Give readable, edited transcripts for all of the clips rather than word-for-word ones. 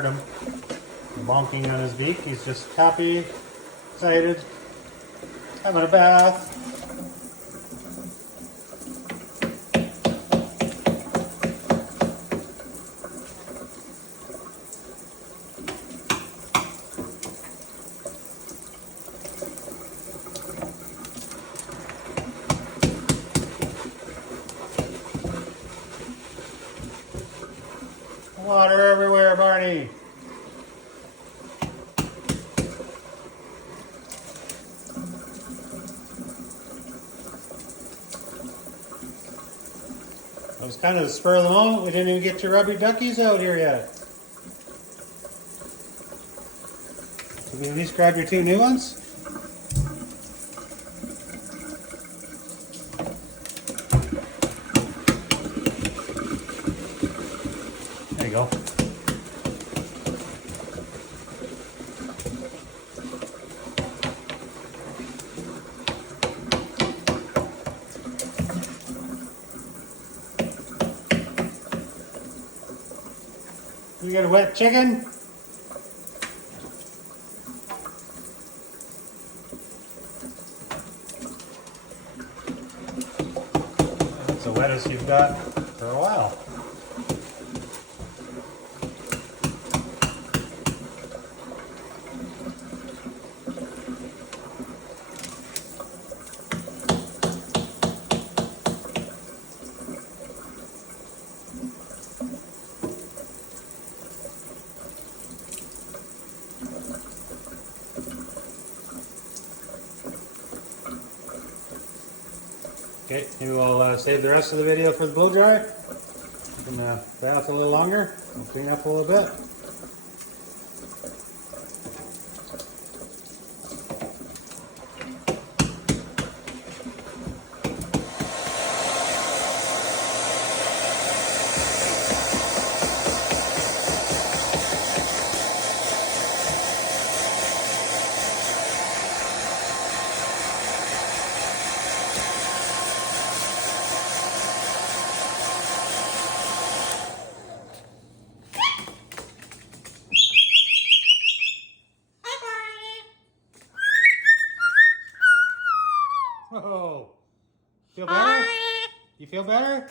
heard him bonking on his beak. He's just happy, excited, having a bath. Water everywhere, Barney. It was kind of the spur of the moment. We didn't even get your rubby duckies out here yet. Did we at least grab your two new ones? There you go. You got a wet chicken? That's the wettest you've got for a while. Okay, maybe we'll save the rest of the video for the blow dryer. I'm gonna bath a little longer and clean up a little bit. Whoa! Feel better? You feel better?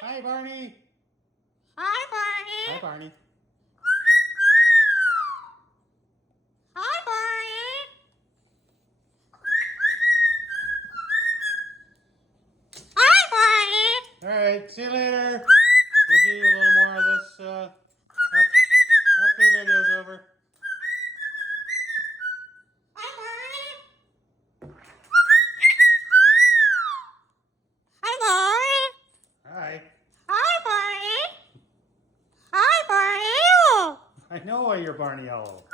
Hi, Barney. Hi, Barney. Hi, Barney. Hi, Barney. Hi, Barney. All right, see you later. We'll do a little more of this after the video's over. Hi, Barney. Hi, Barney. Hi. Hi, Barney. Hi, Barney. I know why you're Barney Owl.